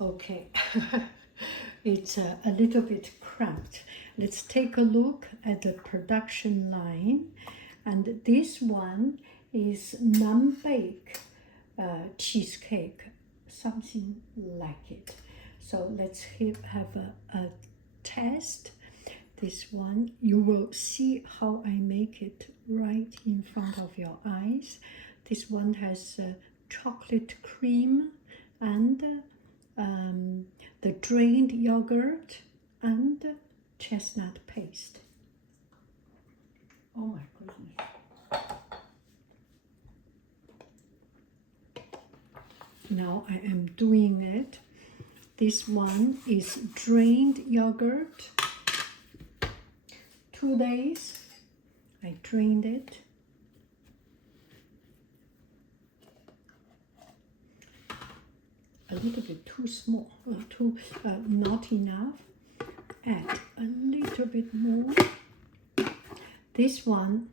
Okay, it's a little bit cramped. Let's take a look at the production line. And this one is non-bake cheesecake, something like it. So let's have a test. This one, you will see how I make it right in front of your eyes. This one has chocolate cream and the drained yogurt and chestnut paste. Oh my goodness. Now I am doing it. This one is drained yogurt. 2 days. I drained it. A little bit too small, not enough. Add a little bit more. This one,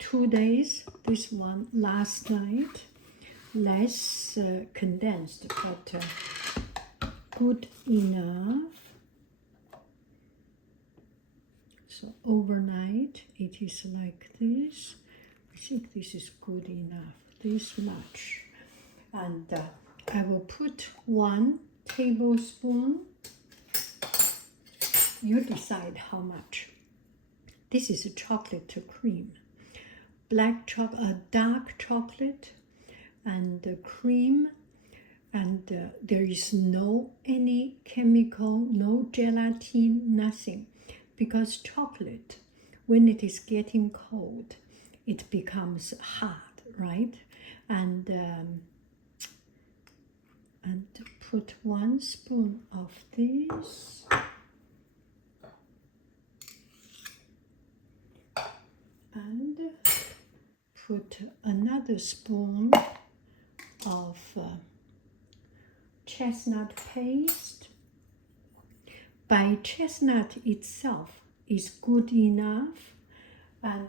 2 days. This one last night. Less condensed, but good enough. So overnight it is like this. I think this is good enough, this much. And I will put 1 tablespoon. You decide how much. This is a chocolate cream. Dark chocolate and cream. And there is no any chemical, no gelatin, nothing. Because chocolate, when it is getting cold, it becomes hard, right? And put 1 spoon of this. And put another spoon of chestnut paste. By chestnut itself is good enough, and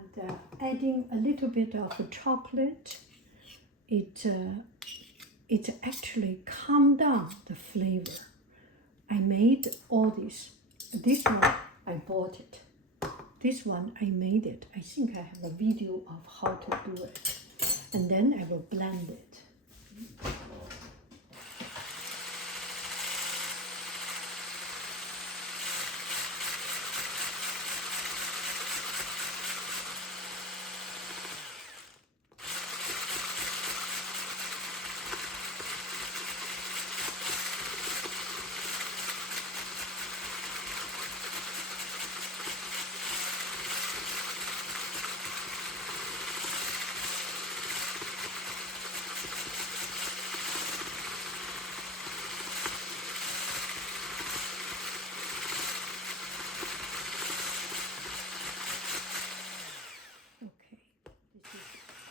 adding a little bit of chocolate, it actually calms down the flavor. I made all this. This one I bought it. This one I made it. I think I have a video of how to do it, and then I will blend it.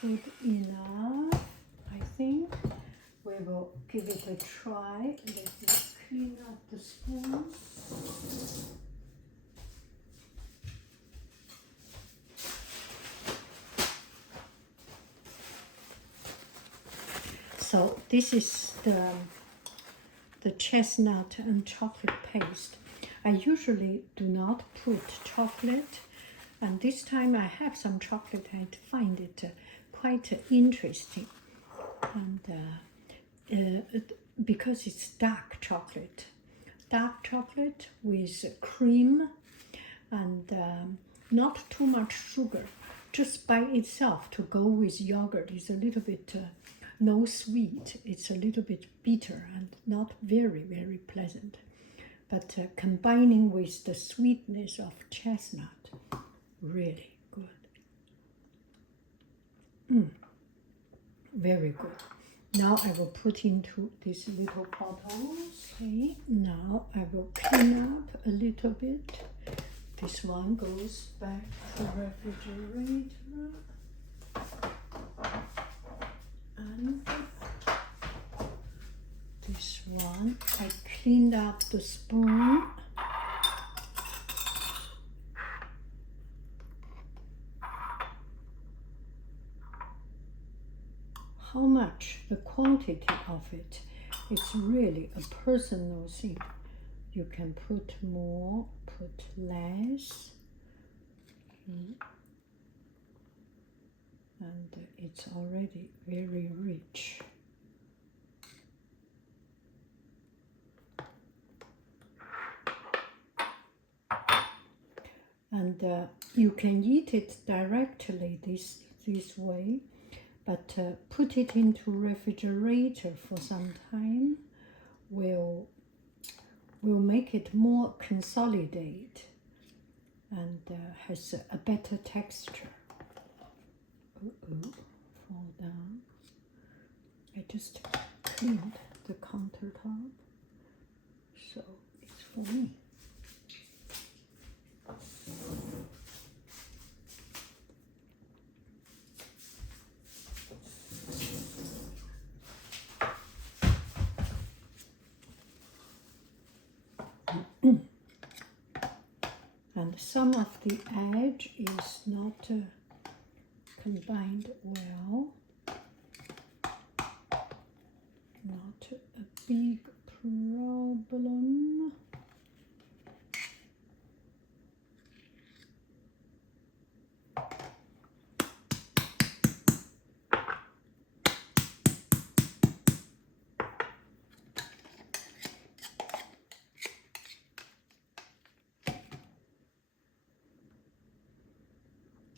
Good enough, I think. We will give it a try. Let me clean up the spoon. So this is the chestnut and chocolate paste. I usually do not put chocolate, and this time I have some chocolate. I find it quite interesting, and because it's dark chocolate with cream and not too much sugar, just by itself to go with yogurt is a little bit no sweet. It's a little bit bitter and not very, very pleasant, but combining with the sweetness of chestnut, really good. Very good. Now I will put into these little bottles. Okay, now I will clean up a little bit. This one goes back to the refrigerator. And this one, I cleaned up the spoon. How much? The quantity of it. It's really a personal thing. You can put more, put less. And it's already very rich. And you can eat it directly this way, but put it into refrigerator for some time will make it more consolidate and has a better texture. Fall down. I just cleaned the countertop, so it's for me. And some of the edge is not combined well. Not a big problem.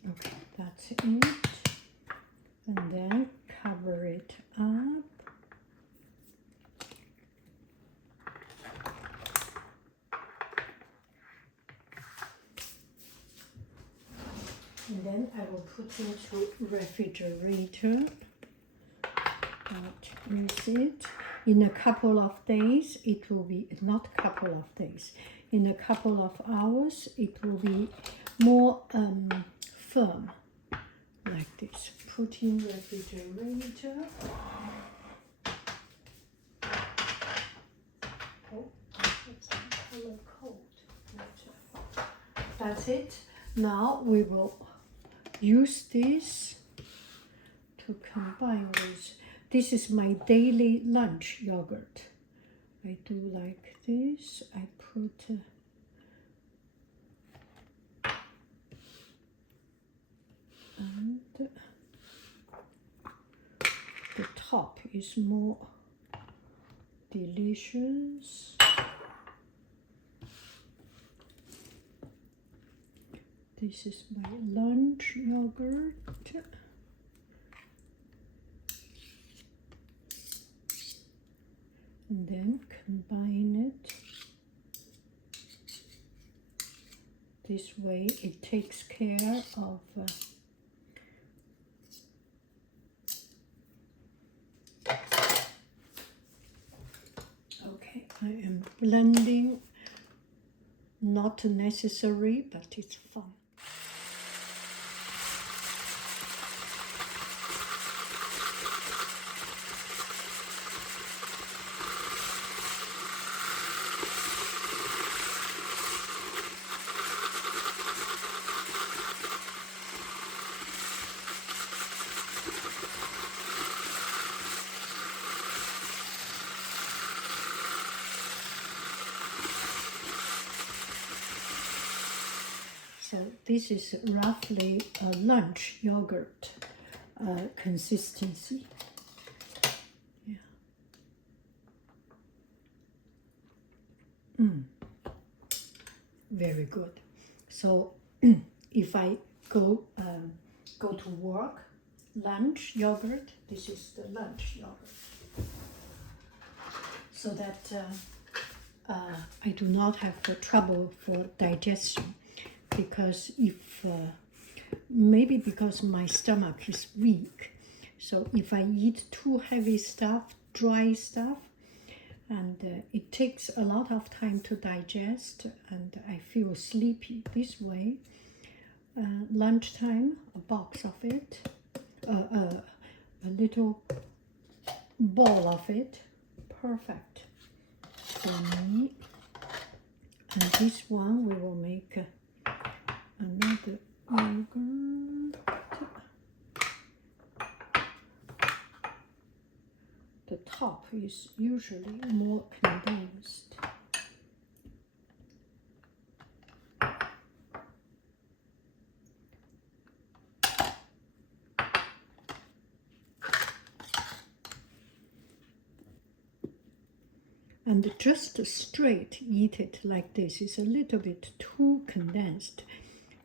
Okay, that's it. And then cover it up. And then I will put into refrigerator. That is it. In a couple of days, it will be, not couple of days, in a couple of hours, it will be more firm, like this. Put in refrigerator. Oh, it's color cold. That's it. Now we will use this to combine with. This is my daily lunch yogurt. I do like this. I put and the top is more delicious. This is my lunch yogurt. And then combine it. This way it takes care of okay, I am blending, not necessary, but it's fun. So this is roughly a lunch yogurt consistency. Yeah. Very good. So if I go to work, lunch yogurt. This is the lunch yogurt. So that I do not have the trouble for digestion. Because if maybe because my stomach is weak, so if I eat too heavy stuff, dry stuff, and it takes a lot of time to digest, and I feel sleepy. This way, lunchtime, a box of it, a little bowl of it, perfect for me. And this one we will make another yogurt. The top is usually more condensed. And just straight eat it like this is a little bit too condensed.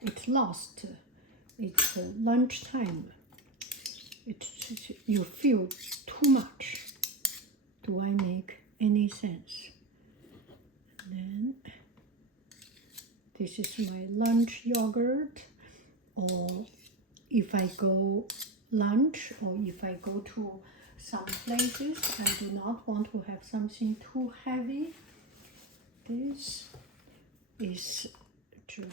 It lost its lunchtime. You feel too much. Do I make any sense? Then this is my lunch yogurt, or if I go lunch or if I go to some places I do not want to have something too heavy, this is juice.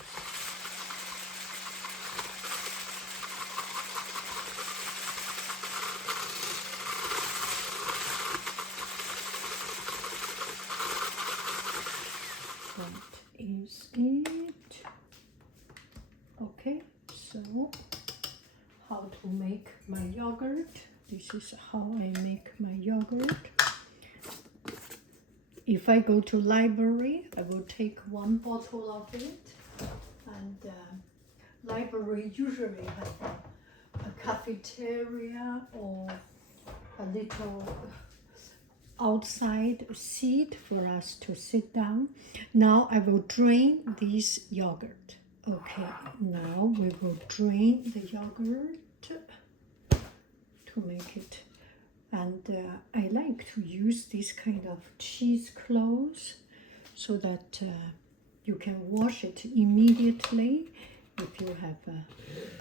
That is it. Okay, so how to make my yogurt. This is how I make my yogurt. If I go to library, I will take 1 bottle of it. And library usually have a cafeteria or a little outside seat for us to sit down. Now I will drain this yogurt. Okay, now we will drain the yogurt to make it. And I like to use this kind of cheesecloth so that you can wash it immediately. If you have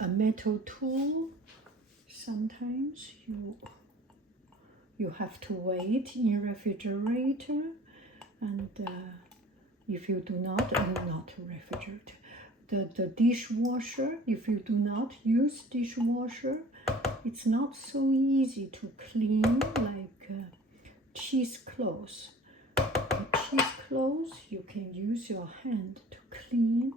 a metal tool, sometimes you have to wait in refrigerator, and if you do not refrigerator, the dishwasher, if you do not use dishwasher, it's not so easy to clean like cheesecloth. The cheesecloth you can use your hand to clean,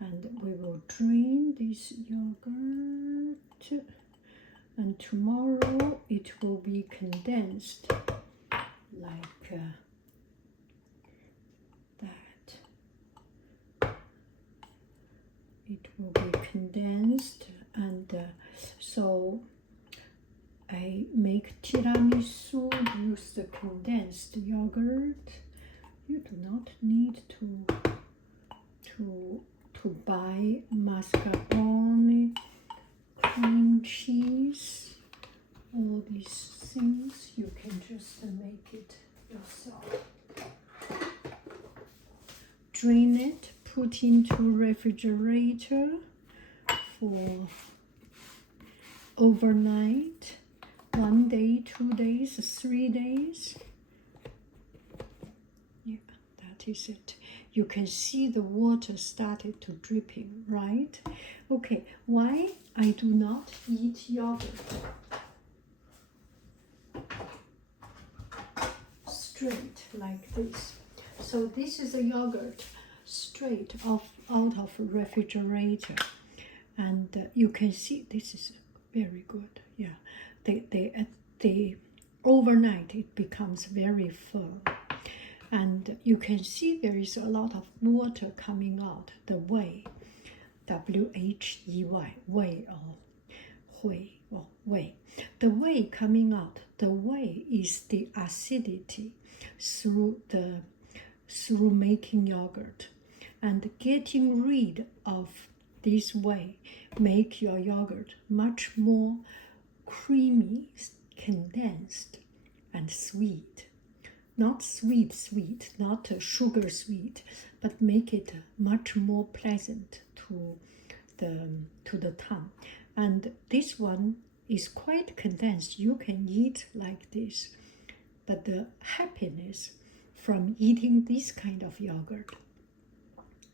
and we will drain this yogurt, and tomorrow it will be condensed like that. It will be condensed, and so I make tiramisu, use the condensed yogurt. You do not need to buy mascarpone, cream cheese, all these things. You can just make it yourself. Drain it, put into refrigerator for overnight, 1 day, 2 days, 3 days. Yeah, that is it. You can see the water started to dripping, right? Okay, why I do not eat yogurt straight like this? So this is a yogurt straight out of refrigerator, and you can see this is very good. Yeah, they overnight it becomes very firm, and you can see there is a lot of water coming out. The whey, W-H-E-Y, whey or whey or whey. The whey coming out. The whey is the acidity through making yogurt, and getting rid of this whey make your yogurt much more creamy, condensed, and sweet. Not sweet, not sugar sweet, but make it much more pleasant to the tongue. And this one is quite condensed. You can eat like this, but the happiness from eating this kind of yogurt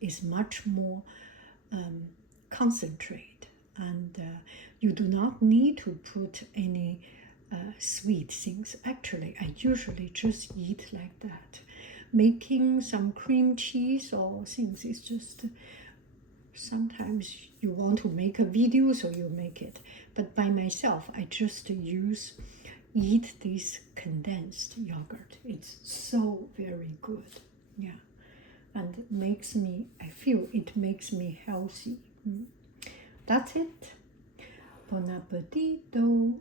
is much more concentrate, and you do not need to put any sweet things. Actually, I usually just eat like that. Making some cream cheese or things is just, sometimes you want to make a video, so you make it. But by myself, I just use eat this condensed yogurt. It's so very good. Yeah. And I feel it makes me healthy. That's it. Buon appetito.